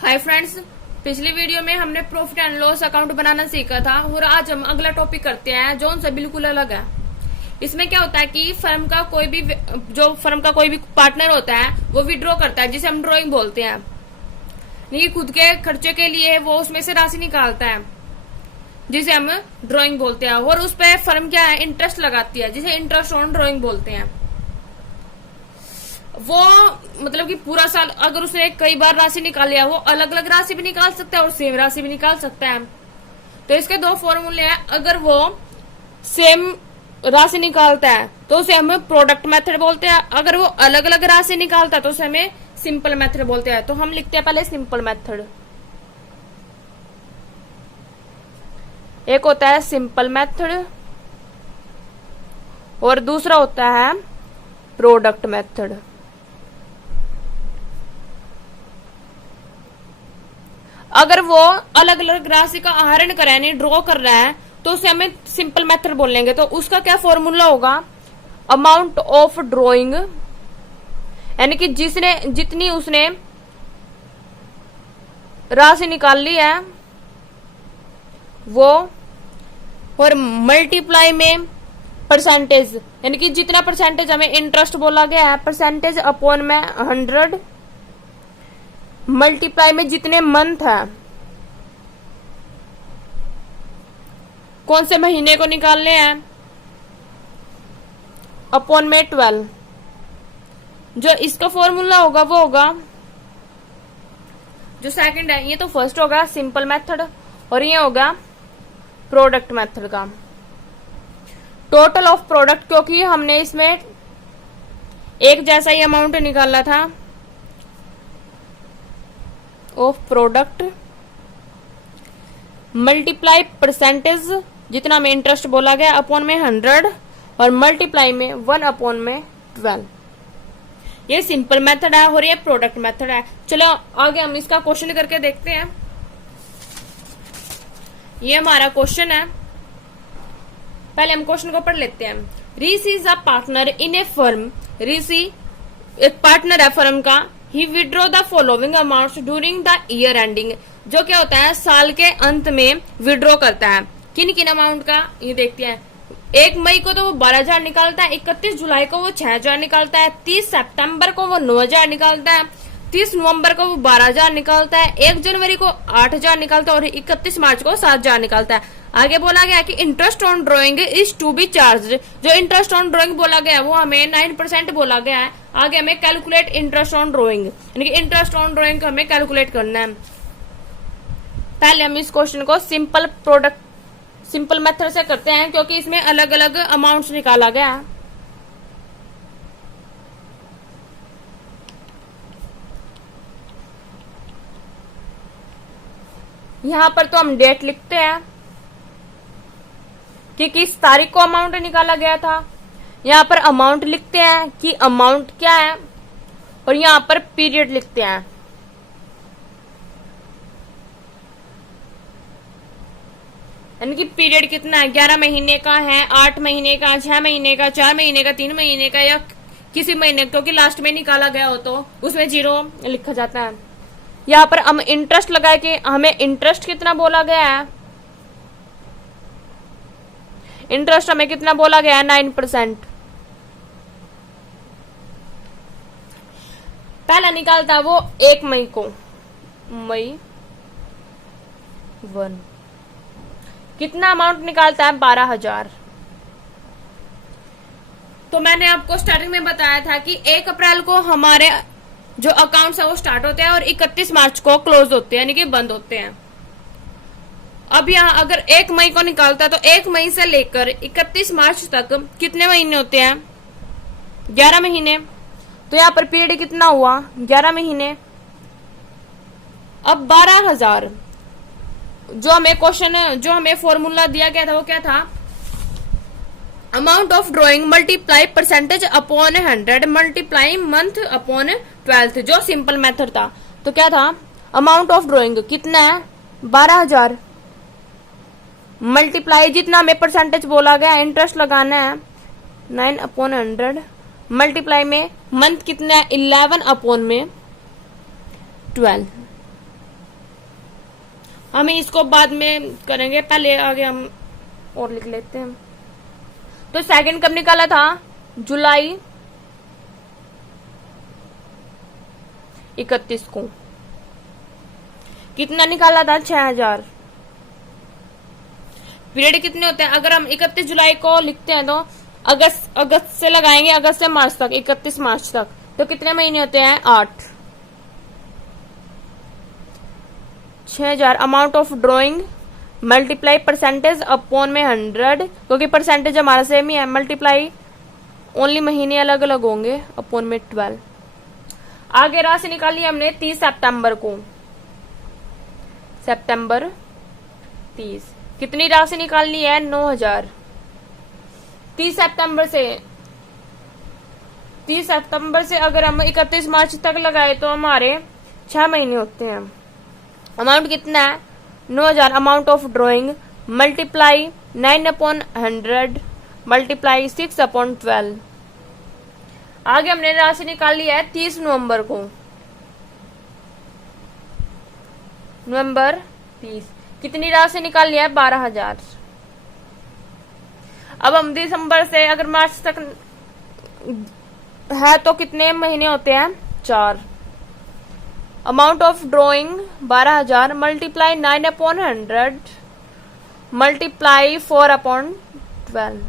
Hi friends, पिछली video में हमने प्रॉफिट एंड लॉस अकाउंट बनाना सीखा था और आज हम अगला टॉपिक करते हैं जो उनसे बिल्कुल अलग है। इसमें क्या होता है कि फर्म का कोई भी पार्टनर होता है वो विड्रॉ करता है, जिसे हम ड्रॉइंग बोलते हैं। नहीं, खुद के खर्चे के लिए वो उसमें से राशि निकालता है जिसे हम ड्रॉइंग बोलते हैं, और उस पर फर्म क्या है, इंटरेस्ट लगाती है, जिसे इंटरेस्ट ऑन ड्रॉइंग बोलते हैं। वो मतलब कि पूरा साल अगर उसने कई बार राशि निकाली है, वो अलग अलग राशि भी निकाल सकता है और सेम राशि भी निकाल सकता है। तो इसके दो फॉर्मूले हैं। अगर वो सेम राशि निकालता है तो उसे हम प्रोडक्ट मेथड बोलते हैं। अगर वो अलग अलग राशि निकालता है तो उसे हमें सिंपल मेथड बोलते हैं। तो हम लिखते हैं पहले सिंपल मेथड। एक होता है सिंपल मेथड और दूसरा होता है प्रोडक्ट मेथड। अगर वो अलग अलग राशि का आहरण कर रहा है, ड्रॉ कर रहा है, तो उसे हमें सिंपल मेथड बोलेंगे। तो उसका क्या फॉर्मूला होगा, अमाउंट ऑफ ड्रॉइंग, यानी कि जितनी उसने राशि निकाल ली है वो, और मल्टीप्लाई में परसेंटेज, यानी कि जितना परसेंटेज हमें इंटरेस्ट बोला गया है, परसेंटेज अपॉन में 100, मल्टीप्लाई में जितने मंथ है, कौन से महीने को निकालने हैं, अपॉन में 12। जो इसका फॉर्मूला होगा वो होगा जो सेकंड है। ये तो फर्स्ट होगा सिंपल मेथड और ये होगा प्रोडक्ट मेथड का टोटल ऑफ प्रोडक्ट, क्योंकि हमने इसमें एक जैसा ही अमाउंट निकाला था ऑफ प्रोडक्ट, मल्टीप्लाई परसेंटेज जितना में इंटरेस्ट बोला गया अपॉन में 100 और मल्टीप्लाई में 1 अपॉन में 12। ये सिंपल मेथड है और ये प्रोडक्ट मेथड है। चलो आगे हम इसका क्वेश्चन करके देखते हैं। ये हमारा क्वेश्चन है। पहले हम क्वेश्चन को पढ़ लेते हैं। Rishi is a partner in a firm. Rishi एक पार्टनर है फर्म का। He withdraw the following amounts during the year ending. जो क्या होता है, साल के अंत में विड्रॉ करता है। किन किन अमाउंट का ये देखते हैं। 1 मई को तो वो 12,000 निकालता है, 31 जुलाई को वो 6,000 निकालता है, 30 सितंबर को वो 9,000 निकालता है, 30 नवंबर को वो 12,000 निकालता है, 1 जनवरी को 8,000 निकालता है और 31 मार्च को 7,000 निकालता है। आगे बोला गया कि interest on drawing is to be charge. जो इंटरेस्ट ऑन ड्रॉइंग बोला गया वो हमें 9% बोला गया है। आगे हमें कैलकुलेट इंटरेस्ट ऑन ड्रॉइंग, यानी कि इंटरेस्ट ऑन ड्रॉइंग को हमें कैलकुलेट करना है। पहले हम इस क्वेश्चन को सिंपल मेथड से करते हैं, क्योंकि इसमें अलग अलग अमाउंट्स निकाला गया है। यहां पर तो हम डेट लिखते हैं कि किस तारीख को अमाउंट निकाला गया था। यहां पर अमाउंट लिखते हैं कि अमाउंट क्या है, और यहां पर पीरियड लिखते हैं। यानी कि पीरियड कितना है, 11 महीने का है, 8 महीने का, 6 महीने का, 4 महीने का, 3 महीने का, या किसी महीने, क्योंकि लास्ट में निकाला गया हो तो उसमें 0 लिखा जाता है। यहाँ पर हम इंटरेस्ट लगाए कि हमें इंटरेस्ट कितना बोला गया है। इंटरेस्ट हमें कितना बोला गया है, 9%। पहला निकालता है वो 1 मई को, मई 1। कितना अमाउंट निकालता है, 12,000। तो मैंने आपको स्टार्टिंग में बताया था कि 1 अप्रैल को हमारे जो अकाउंट्स है वो स्टार्ट होते हैं और 31 मार्च को क्लोज होते हैं, यानी कि बंद होते हैं। अब यहाँ अगर 1 मई को निकालता है तो 1 मई से लेकर 31 मार्च तक कितने महीने होते हैं, 11 महीने। तो यहाँ पर पीरियड कितना हुआ, 11 महीने। अब 12,000 जो हमें फॉर्मूला दिया गया था वो क्या था, amount of drawing multiply percentage upon 100 multiply month upon 12, जो सिंपल मेथड था। तो क्या था, अमाउंट ऑफ ड्रॉइंग कितना है, 12,000, मल्टीप्लाई जितना हमें परसेंटेज बोला गया इंटरेस्ट लगाना है 9/100, मल्टीप्लाई में मंथ कितना है 11/12। हम इसको बाद में करेंगे, पहले आगे हम और लिख लेते हैं। तो सेकंड कब निकाला था? जुलाई 31 को। कितना निकाला था? 6000। पीरियड कितने होते हैं? अगर हम 31 जुलाई को लिखते हैं तो अगस्त से लगाएंगे, अगस्त से मार्च तक, 31 मार्च तक, तो कितने महीने होते हैं? 8। 6000 amount of drawing multiply percentage upon में 100, क्योंकि परसेंटेज हमारा सेम ही है, मल्टीप्लाई ओनली महीने अलग अलग होंगे, अपॉन में 12। आगे राशि निकाली हमने 30 सितंबर को। सितंबर 30, कितनी राशि निकालनी है? 9000। 30 सितंबर से अगर हम 31 मार्च तक लगाए तो हमारे 6 महीने होते हैं। अमाउंट कितना है? 9000 amount of drawing multiply 9/100 multiply 6/12। आगे हमने राशि निकाली है 30 नवंबर को। नवंबर 30, कितनी राशि निकालनी है? 12000। अब हम दिसंबर से अगर मार्च तक है तो कितने महीने होते हैं? 4। Amount of drawing 12000 multiply 9/100 multiply 4/12।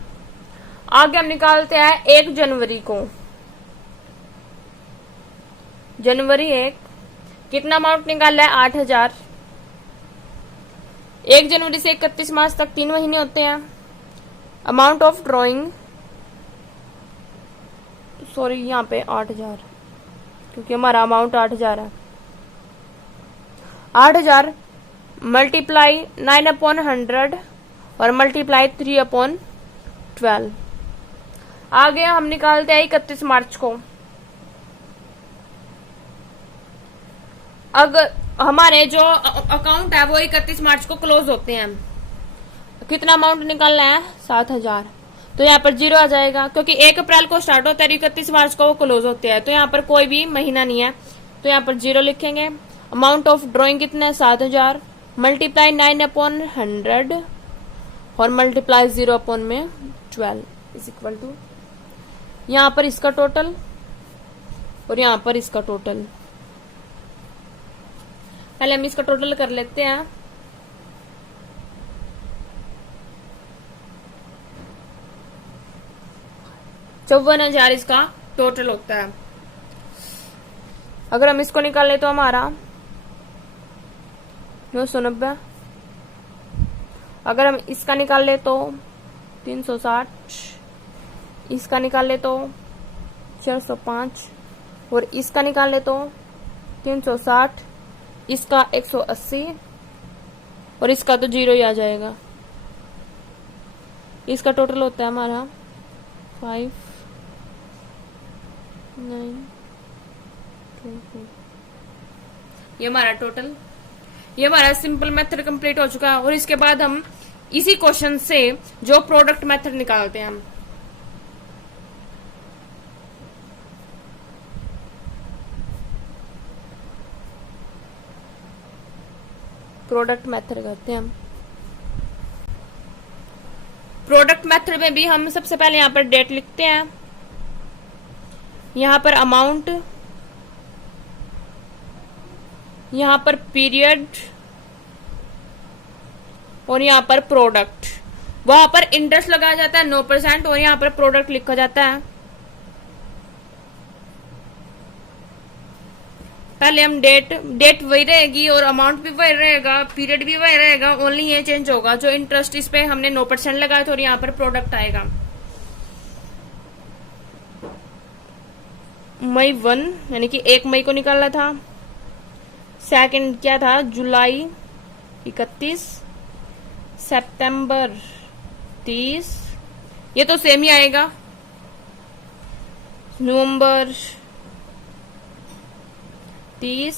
आगे हम निकालते हैं 1 जनवरी को। जनवरी 1, कितना अमाउंट निकाला है? 8000। 1 जनवरी से 31 मार्च तक 3 महीने होते हैं। अमाउंट ऑफ ड्रॉइंग, सॉरी यहाँ पे 8000, क्योंकि हमारा अमाउंट 8000 है। 8000 मल्टीप्लाई 9/100 और मल्टीप्लाई 3/12। आगे हम निकालते हैं 31 मार्च को। अगर हमारे जो अकाउंट है वो 31 मार्च को क्लोज होते हैं, कितना अमाउंट निकालना है? 7000। तो यहाँ पर 0 आ जाएगा, क्योंकि 1 अप्रैल को स्टार्ट होता है, 31 मार्च को वो क्लोज होते हैं, तो यहाँ पर कोई भी महीना नहीं है, तो यहाँ पर 0 लिखेंगे। अमाउंट ऑफ ड्रॉइंग कितना है? 7000 मल्टीप्लाई 9/100 और मल्टीप्लाई 0/12 इज इक्वल टू, यहाँ पर इसका टोटल और यहाँ पर इसका टोटल। पहले हम इसका टोटल कर लेते हैं। चौवन 5000 इसका टोटल होता है। अगर हम इसको निकाल ले तो हमारा 990। अगर हम इसका निकाल ले तो 360, इसका निकाल ले तो 405 और इसका निकाल ले तो 360, इसका 180 और इसका तो 0 ही आ जाएगा। इसका टोटल होता है हमारा 5 9 2। ये हमारा टोटल, ये हमारा सिंपल मेथड कंप्लीट हो चुका है। और इसके बाद हम इसी क्वेश्चन से जो प्रोडक्ट मेथड निकालते हैं हम, प्रोडक्ट मेथड करते हैं हम। प्रोडक्ट मेथड में भी हम सबसे पहले यहां पर डेट लिखते हैं, यहां पर अमाउंट, यहां पर पीरियड और यहां पर प्रोडक्ट। वहां पर इंटरेस्ट लगाया जाता है 9% और यहां पर प्रोडक्ट लिखा जाता है। पहले हम डेट वही रहेगी और अमाउंट भी वही रहेगा, पीरियड भी वही रहेगा, ओनली ये चेंज होगा जो इंटरेस्ट इस पे हमने 9% लगाया था और यहाँ पर प्रोडक्ट आएगा। मई 1 यानी कि 1 मई को निकालना था। सेकंड क्या था? जुलाई 31, सितंबर 30, ये तो सेम ही आएगा। नवंबर 30,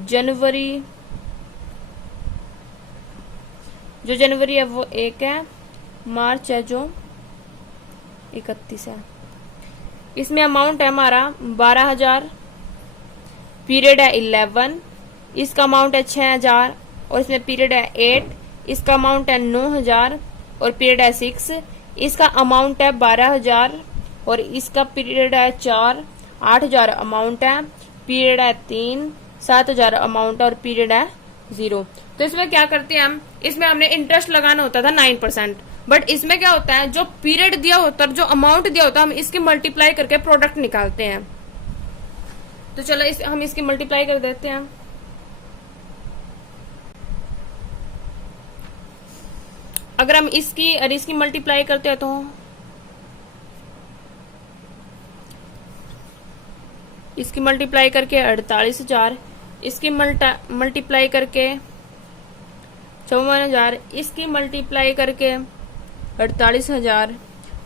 जनवरी, जो जनवरी है वो 1 है, मार्च है जो 31 है। इसमें अमाउंट है हमारा 12000, पीरियड है 11, इसका अमाउंट है 6000 और इसमें पीरियड है 8, इसका अमाउंट है 9,000 और पीरियड है 6, इसका अमाउंट है 12,000 और इसका पीरियड है 4, 8,000 अमाउंट है, पीरियड है 3, 7,000 अमाउंट है और पीरियड है 0। तो इसमें क्या करते हैं हम, इसमें हमने इंटरेस्ट लगाना होता था 9%, बट इसमें क्या होता है, जो पीरियड दिया होता है, जो अमाउंट दिया होता है, हम इसकी मल्टीप्लाई करके प्रोडक्ट निकालते हैं। तो चलो हम इसकी मल्टीप्लाई कर देते हैं। अगर हम इसकी और इसकी मल्टीप्लाई करते हैं तो इसकी मल्टीप्लाई करके 48,000, इसकी मल्टीप्लाई करके 54,000, इसकी मल्टीप्लाई करके 48,000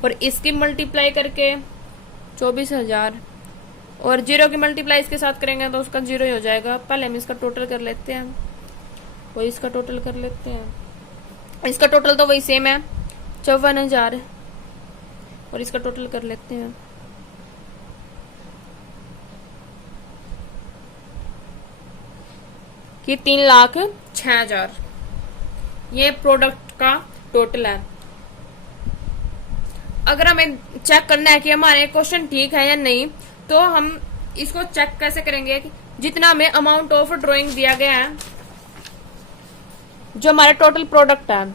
और इसकी मल्टीप्लाई करके 24,000 और 0 की मल्टीप्लाई इसके साथ करेंगे तो उसका 0 ही हो जाएगा। पहले हम इसका टोटल कर लेते हैं और इसका टोटल कर लेते हैं। इसका टोटल तो वही सेम है 54,000 और इसका टोटल कर लेते हैं। कि 3,06,000 ये प्रोडक्ट का टोटल है। अगर हमें चेक करना है कि हमारे क्वेश्चन ठीक है या नहीं, तो हम इसको चेक कैसे करेंगे कि जितना हमें अमाउंट ऑफ ड्राइंग दिया गया है, जो हमारा टोटल प्रोडक्ट है,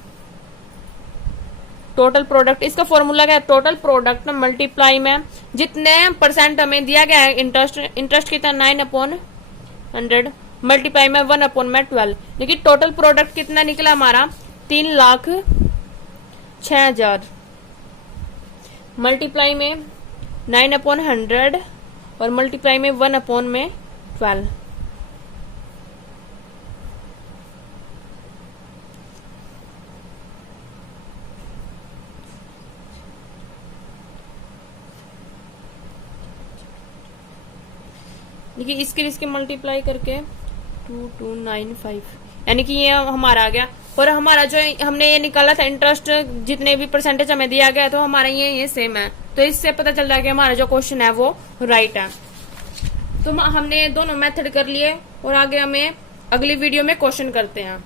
टोटल प्रोडक्ट, इसका फॉर्मूला क्या है, टोटल प्रोडक्ट मल्टीप्लाई में जितने परसेंट हमें दिया गया है इंटरेस्ट कितना 9/100 मल्टीप्लाई में 1/12, लेकिन टोटल प्रोडक्ट कितना निकला हमारा 3,06,000 मल्टीप्लाई में 9/100 और मल्टीप्लाई में 1/12। देखिए इसकी मल्टीप्लाई करके 2295, यानी कि ये हमारा आ गया। और हमारा जो हमने ये निकाला था इंटरेस्ट, जितने भी परसेंटेज हमें दिया गया तो हमारा ये सेम है। तो इससे पता चल रहा है कि हमारा जो क्वेश्चन है वो राइट है। तो हमने दोनों मेथड कर लिए और आगे हमें अगली वीडियो में क्वेश्चन करते हैं।